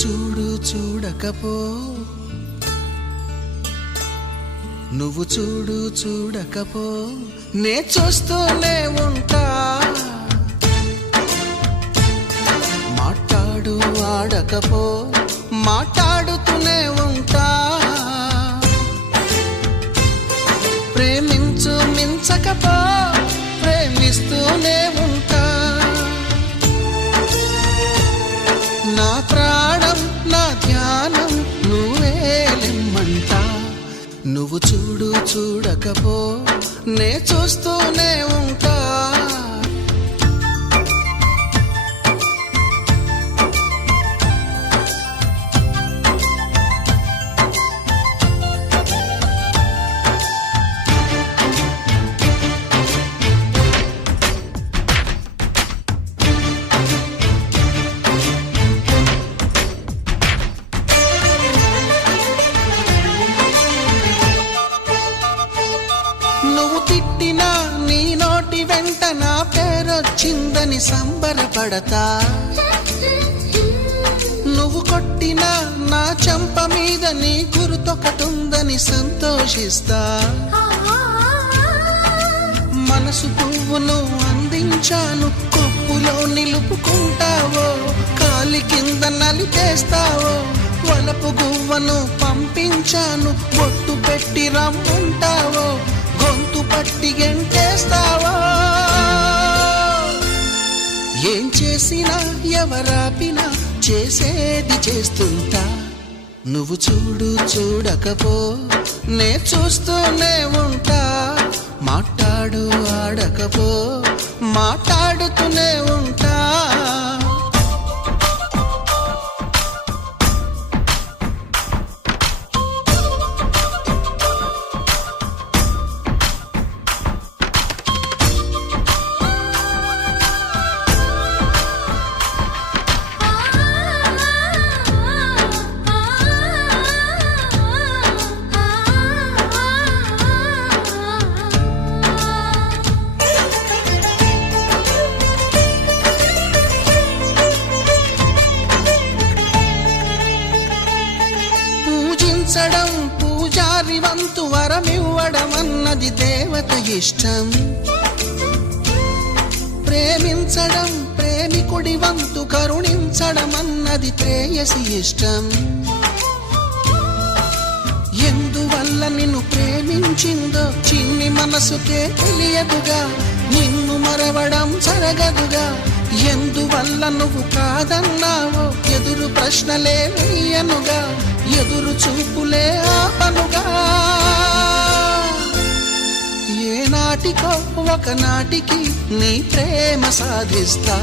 చూడు చూడకపో, నువ్వు చూడు చూడకపో, నే చూస్తూనే ఉంటా. మాట్లాడు ఆడకపో, మాట్లాడుతూనే ఉంటా. ప్రేమించు మించకపో, ప్రేమిస్తూనే ఉంటా. నా ప్రాణం నా ధ్యానం నువ్వేలెమ్మంటా. నువ్వు చూడు చూడకపో, నే చూస్తూనే ఉంటా. నువ్వు తిట్టినా నీ నోటి వెంట నా పేరొచ్చిందని సంబరపడతా. నువ్వు కొట్టినా నా చెంప మీద నీ గుర్తొకటుందని సంతోషిస్తా. మనసు పువ్వును అందించాను, కొప్పులో నిలుపుకుంటావో, కాలి కింద నలిపేస్తావో. వలపు గువ్వను పంపించాను, బొట్టు పెట్టి రమ్మంటావో, గొంతు పట్టి గెంటేస్తావో. ఏం చేసినా ఎవరాపినా చేసేది చేస్తుంటా. నువ్వు చూడు చూడకపో, నే చూస్తూనే ఉంటా. మాట్లాడు ఆడకపో, మాట్లాడుతూనే ఉంటా. పూజించడం పూజారి వంతు, వరమివ్వడం అన్నది దేవత ఇష్టం. ప్రేమించడం ప్రేమికుడి వంతు, కరుణించడం అన్నది ప్రేయసి ఇష్టం. ఎందువల్ల నిన్ను ప్రేమించిందో చిన్ని మనసుకే తెలియదుగా, నిన్ను మరవడం జరగదుగా. ఎందువల్ల నువ్వు కాదన్నావో ఎదురు ప్రశ్నలే వేయనుగా, ఎదురు చూపులే ఆపనుగా. ఏ నాటికో ఒకనాటికి నీ ప్రేమ సాధిస్తా.